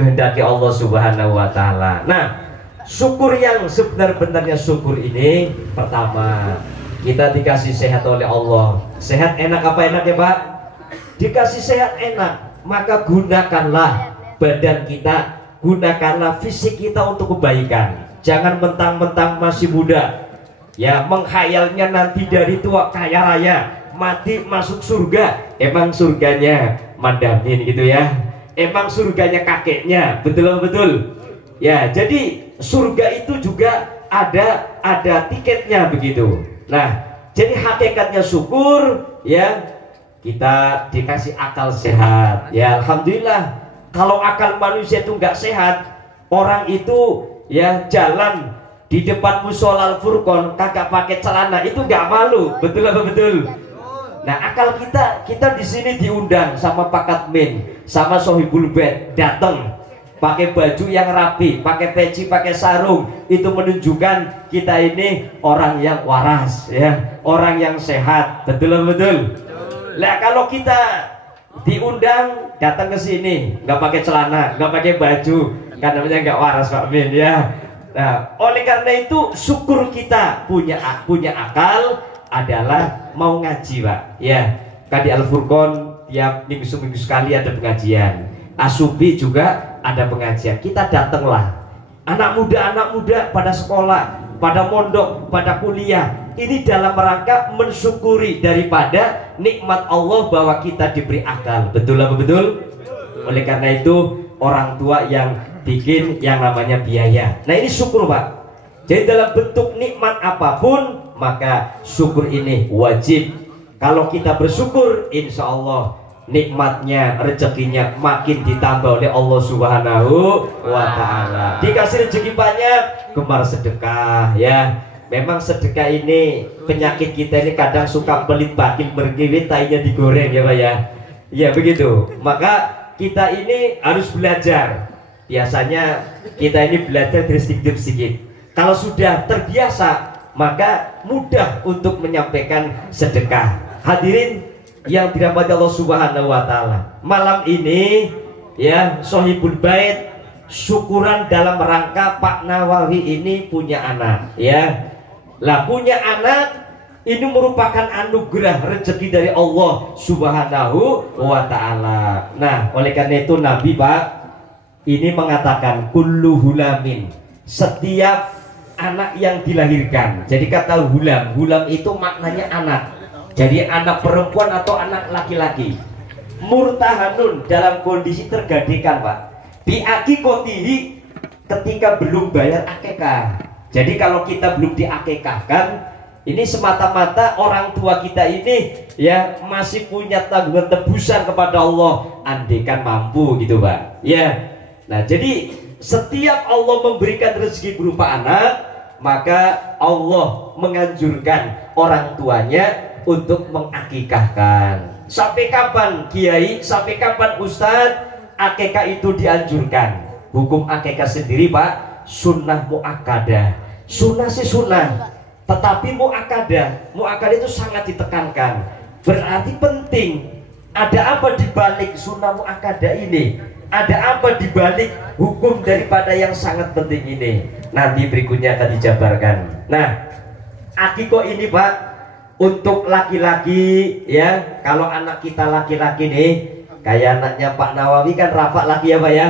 kehendaki Allah Subhanahu wa Ta'ala. Nah, syukur yang sebenar-benarnya syukur ini, pertama, kita dikasih sehat oleh Allah. Sehat enak apa enak ya Pak? Dikasih sehat enak, maka gunakanlah badan kita, gunakanlah fisik kita untuk kebaikan. Jangan mentang-mentang masih muda, ya menghayalnya nanti dari tua kaya raya, mati masuk surga. Emang surganya Mandamin gitu ya? Emang surganya kakeknya, betul? Ya, jadi surga itu juga ada tiketnya begitu. Nah, jadi hakikatnya syukur ya, kita dikasih akal sehat. Ya, alhamdulillah. Kalau akal manusia itu nggak sehat, orang itu ya jalan di depan musola Al-Furqon kagak pakai celana itu nggak malu, betul apa betul? Nah, akal kita di sini diundang sama Pak Katmin, sama Sohibul Bed, datang pakai baju yang rapi, pakai peci, pakai sarung, itu menunjukkan kita ini orang yang waras, ya, orang yang sehat, betul. Lah kalau kita diundang datang ke sini, nggak pakai celana, nggak pakai baju, kan namanya nggak waras Pak Min, ya. Nah, oleh karena itu syukur kita punya akal adalah mau ngaji Pak, ya. Kan di Al-Furqon tiap minggu sekali ada pengajian, Asubi juga ada pengajian. Kita datanglah, anak muda pada sekolah, pada mondok, pada kuliah. Ini dalam rangka mensyukuri daripada nikmat Allah bahwa kita diberi akal, betul apa betul? Oleh karena itu orang tua yang bikin yang namanya biaya. Nah, ini syukur Pak. Jadi dalam bentuk nikmat apapun, maka syukur ini wajib. Kalau kita bersyukur, insya Allah nikmatnya, rezekinya makin ditambah oleh Allah Subhanahu wa Ta'ala. Dikasih rezeki banyak, gemar sedekah ya. Memang sedekah ini penyakit kita ini kadang suka pelit batin bergiwit, tainya digoreng ya Pak ya. Ya begitu. Maka kita ini harus belajar. Biasanya kita ini belajar dari sedikit. Kalau sudah terbiasa, maka mudah untuk menyampaikan sedekah. Hadirin yang dirahmati Allah Subhanahu wa Ta'ala, malam ini ya Sohibul Bait syukuran dalam rangka Pak Nawawi ini punya anak ya. Lah punya anak ini merupakan anugerah rezeki dari Allah Subhanahu wa Ta'ala. Nah, oleh karena itu Nabi Pak ini mengatakan kullu hulamin, setiap anak yang dilahirkan. Jadi kata hulam itu maknanya anak. Jadi anak perempuan atau anak laki-laki. Murtahanun, dalam kondisi tergadaikan Pak. Biakikotihi, ketika belum bayar akekah. Jadi kalau kita belum diakekahkan, ini semata-mata orang tua kita ini ya masih punya tanggungan tebusan kepada Allah, andaikan mampu gitu Pak. Ya. Nah, jadi setiap Allah memberikan rezeki berupa anak, maka Allah menganjurkan orang tuanya untuk mengakikahkan. Sampai kapan Kiai, sampai kapan Ustadz akikah itu dianjurkan? Hukum akikah sendiri Pak, sunnah muakkadah. Sunnah sih sunnah, tetapi muakkadah itu sangat ditekankan. Berarti penting. Ada apa di balik sunnah muakkadah ini? Ada apa di balik hukum daripada yang sangat penting ini? Nanti berikutnya akan dijabarkan. Nah, akikoh ini Pak, untuk laki-laki ya, kalau anak kita laki-laki nih, kayak anaknya Pak Nawawi kan rapat laki ya Pak ya.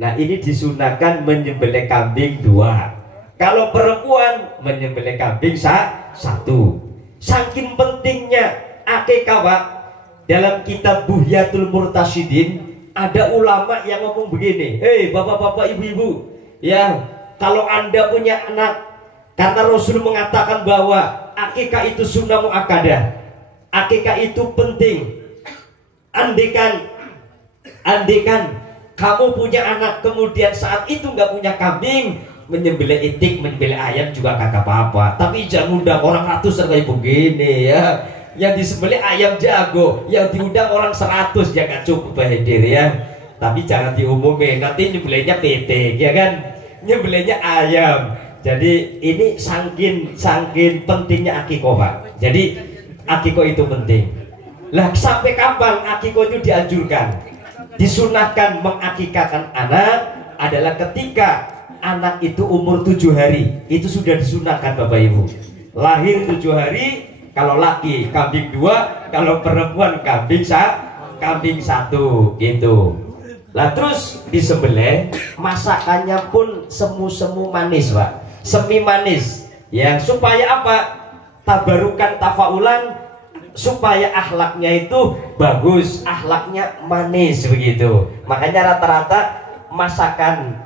Nah, ini disunahkan menyembelih kambing 2. Kalau perempuan menyembelih kambing 1. Saking pentingnya akikah Pak, dalam kitab Buhyatul Murtasyidin ada ulama yang ngomong begini, hei bapak-bapak, ibu-ibu ya, kalau anda punya anak, karena Rasul mengatakan bahwa akikah itu sunnah muakkadah, akikah itu penting. Andaikan kamu punya anak kemudian saat itu nggak punya kambing, menyembelih itik, menyembelih ayam juga kagak apa-apa. Tapi jangan undang orang ratusan kayak begini ya. Yang disembelih ayam jago, yang diundang orang 100 ya gak cukup hadir ya. Tapi jangan diumumin, nanti nyembelihnya PT ya kan, nyembelihnya ayam. Jadi ini sangkin pentingnya akikoh Pak. Jadi akikoh itu penting. Lah sampai kapan akikoh itu dianjurkan? disunahkan mengakikahkan anak adalah ketika anak itu umur 7 hari. Itu sudah disunahkan Bapak Ibu. Lahir 7 hari, kalau laki kambing 2, kalau perempuan kambing 1 gitu. Lah terus disembelih, masakannya pun semu-semu manis Pak, semi manis ya, supaya apa? Tabarukan tafaulan, supaya akhlaknya itu bagus, akhlaknya manis begitu. Makanya rata-rata masakan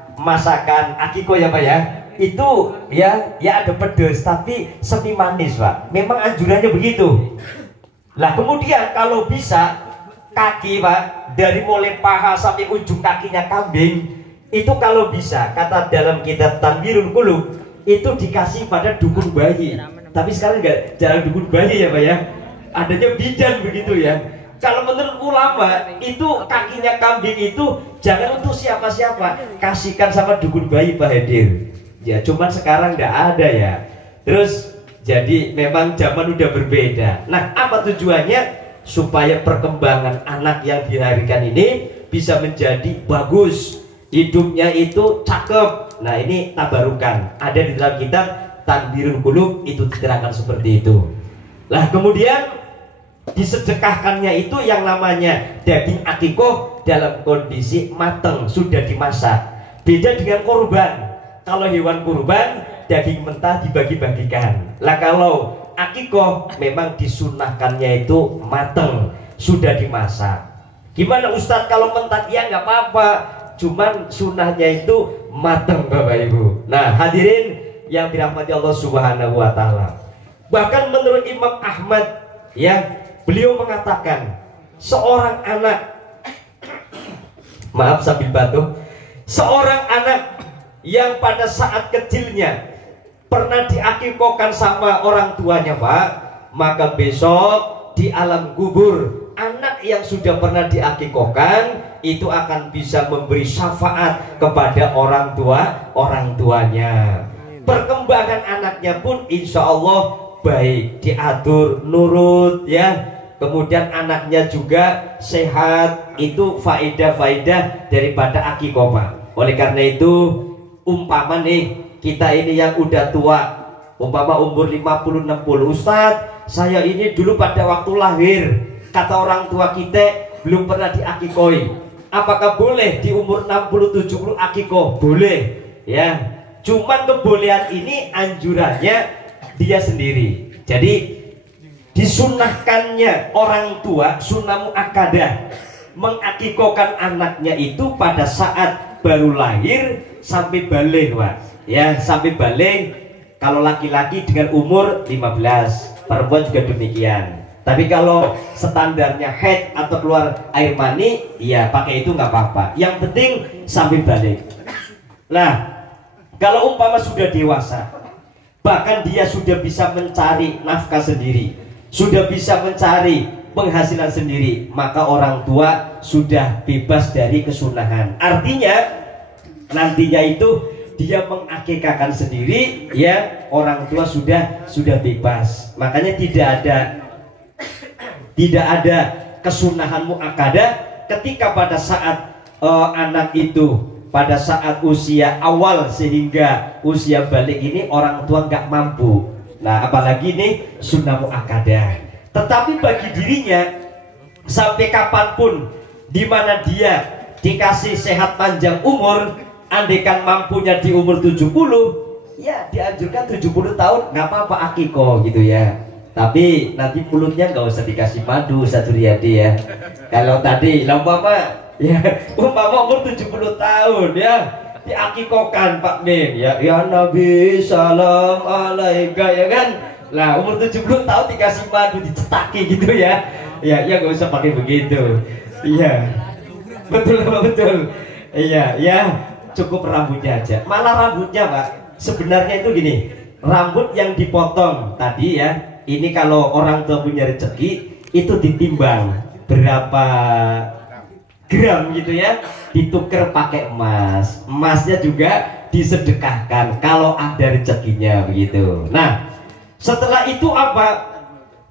akiko ya Pak ya, itu ya ada pedes tapi semi manis Pak. Memang anjurannya begitu. Lah kemudian kalau bisa kaki Pak, dari mulai paha sampai ujung kakinya kambing, itu kalau bisa, kata dalam kitab Tanwirul Qulub, itu dikasih pada dukun bayi. Tapi sekarang nggak jarang dukun bayi ya Pak ya, adanya bidan begitu ya. Kalau menurut ulama itu kakinya kambing itu jangan untuk siapa-siapa, kasihkan sama dukun bayi Pak Hadir. Ya cuman sekarang nggak ada ya. Terus jadi memang zaman udah berbeda. Nah apa tujuannya? Supaya perkembangan anak yang dilahirkan ini bisa menjadi bagus, hidupnya itu cakep. Nah ini tabarukan, ada di dalam kitab Tanwirul Qulub, itu diterangkan seperti itu. Lah kemudian disedekahkannya itu yang namanya daging akikoh dalam kondisi matang, sudah dimasak. Beda dengan kurban. Kalau hewan kurban daging mentah dibagi-bagikan. Lah kalau akikoh memang disunahkannya itu matang, sudah dimasak. Gimana Ustadz kalau mentah? Ya nggak apa-apa, cuman sunahnya itu matang Bapak Ibu. Nah hadirin yang dirahmati Allah Subhanahu wa Ta'ala, bahkan menurut Imam Ahmad ya, beliau mengatakan seorang anak, maaf sambil batuk, seorang anak yang pada saat kecilnya pernah diakikahkan sama orang tuanya Pak, maka besok di alam kubur anak yang sudah pernah diakikahkan itu akan bisa memberi syafaat kepada orang tuanya. Perkembangan anaknya pun insya Allah baik, diatur, nurut ya. Kemudian anaknya juga sehat, itu faedah-faedah daripada akikoh Pak. Oleh karena itu umpama nih kita ini yang udah tua, umpama umur 50-60, Ustadz saya ini dulu pada waktu lahir kata orang tua kita belum pernah diakikoi, apakah boleh di umur 60-70 akikoh? Boleh ya, cuman kebolehan ini anjurannya dia sendiri. Jadi disunahkannya orang tua, sunnah muakkadah, mengakikahkan anaknya itu pada saat baru lahir sampai balik Pak ya, sampai balik. Kalau laki-laki dengan umur 15, perempuan juga demikian. Tapi kalau standarnya haid atau keluar air mani, ya pakai itu nggak apa-apa, yang penting sampai balik. Nah kalau umpama sudah dewasa, bahkan dia sudah bisa mencari nafkah sendiri, sudah bisa mencari penghasilan sendiri, maka orang tua sudah bebas dari kesunahan. Artinya nantinya itu dia mengakikahkan sendiri ya, orang tua sudah bebas. Makanya tidak ada kesunahan muakkadah ketika pada saat anak itu pada saat usia awal sehingga usia balik ini orang tua nggak mampu. Nah apalagi ini sunnah muakkadah. Tetapi bagi dirinya sampai kapanpun, dimana dia dikasih sehat panjang umur, andaikan mampunya di umur 70, ya dianjurkan 70 tahun nggak apa-apa akikoh gitu ya. Tapi nanti mulutnya nggak usah dikasih madu Satu Riyadi ya. Kalau tadi umpama ya umpama umur 70 tahun ya diakikahkan Pak Min ya, ya Nabi salam alaika ya kan. Lah umur 70 tahun dikasih madu dicetaki gitu ya. Ya nggak usah pakai begitu. Iya. Betul. Iya ya, cukup rambutnya aja. Malah rambutnya Pak sebenarnya itu gini, rambut yang dipotong tadi ya, ini kalau orang tua punya rezeki itu ditimbang berapa gram gitu ya, ditukar pakai emas, emasnya juga disedekahkan kalau ada rezekinya begitu. Nah setelah itu apa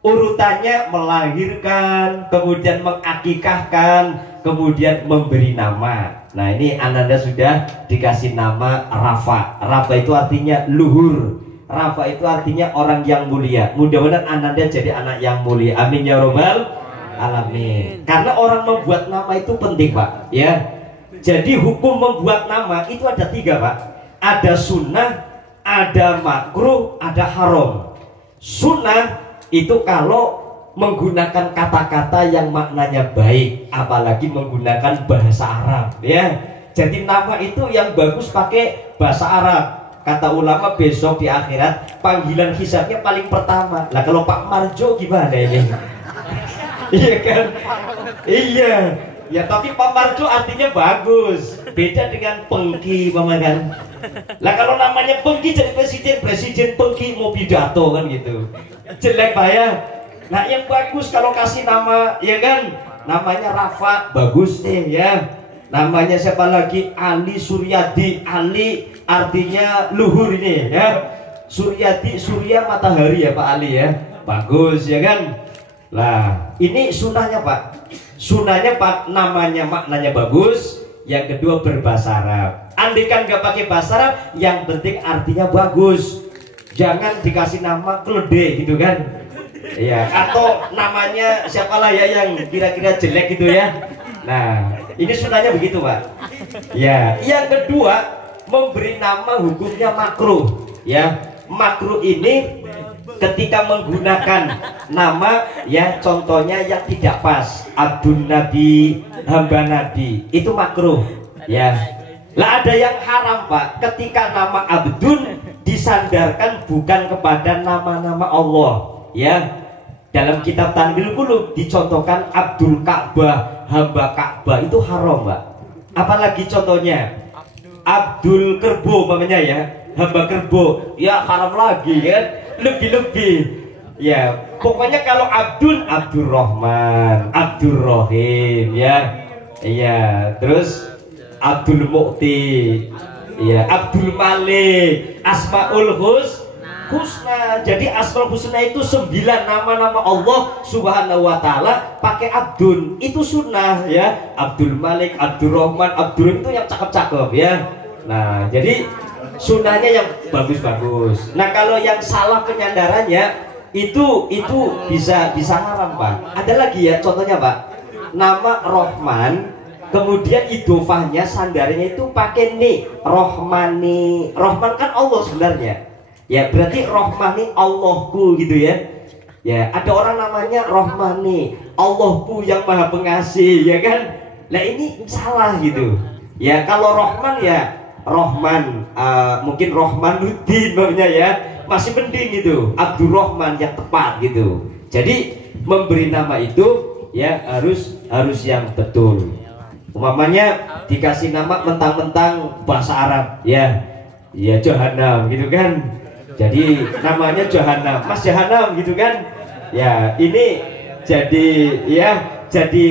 urutannya? Melahirkan, kemudian mengakikahkan, kemudian memberi nama. Nah ini Ananda sudah dikasih nama Rafa. Rafa itu artinya luhur. Rafa itu artinya orang yang mulia. Mudah-mudahan Ananda jadi anak yang mulia. Amin ya robbal alamin. Karena orang membuat nama itu penting Pak. Ya. Jadi hukum membuat nama itu ada 3 Pak. Ada sunnah, ada makruh, ada haram. Sunnah itu kalau menggunakan kata-kata yang maknanya baik, apalagi menggunakan bahasa Arab ya. Jadi nama itu yang bagus pakai bahasa Arab. Kata ulama besok di akhirat panggilan hisabnya paling pertama. Lah kalau Pak Marjo gimana ini? Iya kan? Iya. Ya tapi Pak Marjo artinya bagus. Beda dengan Pengki Mama kan. Lah kalau namanya Pengki jadi presiden Pengki mau pidato kan gitu. Jelek Pak ya. Nah yang bagus kalau kasih nama ya kan, namanya Rafa bagus nih ya. Namanya siapa lagi? Ali Suryadi. Ali artinya luhur ini ya. Suryadi, surya matahari ya Pak Ali ya. Bagus ya kan. Lah ini sunahnya Pak. Sunahnya Pak, namanya maknanya bagus. Yang kedua berbahasa Arab. Andai kan nggak pakai bahasa Arab, yang penting artinya bagus. Jangan dikasih nama Klede gitu kan. Ya, atau namanya siapalah ya yang kira-kira jelek gitu ya. Nah, ini sunahnya begitu Pak. Ya, yang kedua memberi nama hukumnya makruh. Ya, makruh ini ketika menggunakan nama ya contohnya yang tidak pas. Abdun Nabi, hamba Nabi, itu makruh. Ya. Lah ada yang haram Pak, ketika nama Abdun disandarkan bukan kepada nama-nama Allah. Ya, dalam kitab Tanwirul Qulub dicontohkan Abdul Ka'bah, hamba Ka'bah, itu haram Pak. Apalagi contohnya Abdul Kerbo namanya ya, hamba Kerbo, ya haram lagi kan, lebih-lebih. Ya, pokoknya kalau Abdul Rahman, Abdul Rahim ya. Iya, terus Abdul Mukti, ya, Abdul Malik, Asmaul Husna. Jadi Asmaul Husna itu 9 nama-nama Allah Subhanahu wa taala pakai Abdul. Itu sunnah ya. Abdul Malik, Abdul Rahman, Abdul itu yang cakep-cakep ya. Nah, jadi sunnahnya yang bagus-bagus. Nah, kalau yang salah penyandarannya itu bisa haram Pak. Ada lagi ya contohnya Pak. Nama Rohman, kemudian idofahnya sandarnya itu pakai nih Rohmani. Rohman kan Allah sebenarnya. Ya berarti Rohmani Allahku gitu ya. Ya ada orang namanya Rohmani Allahku yang maha pengasih ya kan. Nah ini salah gitu. Ya kalau Rohman ya Rohman, mungkin Rohmanuddin namanya ya, masih mending gitu. Abdul Rahman yang tepat gitu. Jadi memberi nama itu ya harus yang betul. Umpamanya dikasih nama mentang-mentang bahasa Arab ya Jahanam gitu kan. Jadi namanya Jahanam, Mas Jahanam gitu kan. Ya ini jadi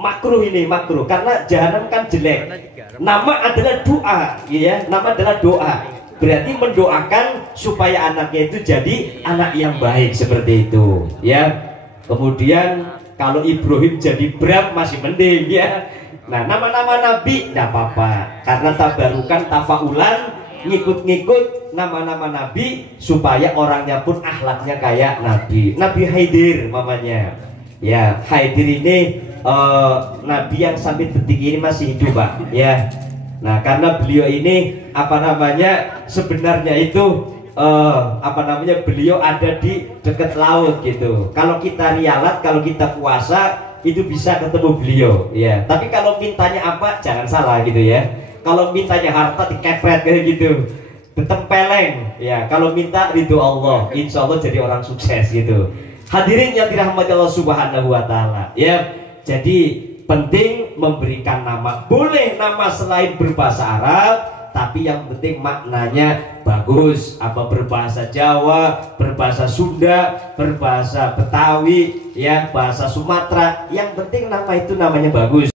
makruh, ini makruh karena Jahanam kan jelek. Nama adalah doa ya, nama adalah doa. Berarti mendoakan supaya anaknya itu jadi anak yang baik seperti itu ya. Kemudian kalau Ibrahim jadi Bram masih mending ya. Nah nama-nama Nabi tidak apa-apa karena tabarukan tafaulan, ngikut-ngikut nama-nama Nabi supaya orangnya pun akhlaknya kayak Nabi. Nabi Haidir mamanya ya. Haidir ini Nabi yang sampai detik ini masih hidup Pak ya. Nah karena beliau ini sebenarnya itu beliau ada di dekat laut gitu. Kalau kita rialat, kalau kita puasa itu bisa ketemu beliau ya. Tapi kalau mintanya apa jangan salah gitu ya. Kalau mintanya harta dikepret kayak gitu, ditempeleng ya. Kalau minta ridho Allah, insya Allah jadi orang sukses gitu. Hadirin yang dirahmati Allah Subhanahu wa taala ya. Jadi penting memberikan nama. Boleh nama selain berbahasa Arab, tapi yang penting maknanya bagus. Apa berbahasa Jawa, berbahasa Sunda, berbahasa Betawi ya, bahasa Sumatera. Yang penting nama itu namanya bagus.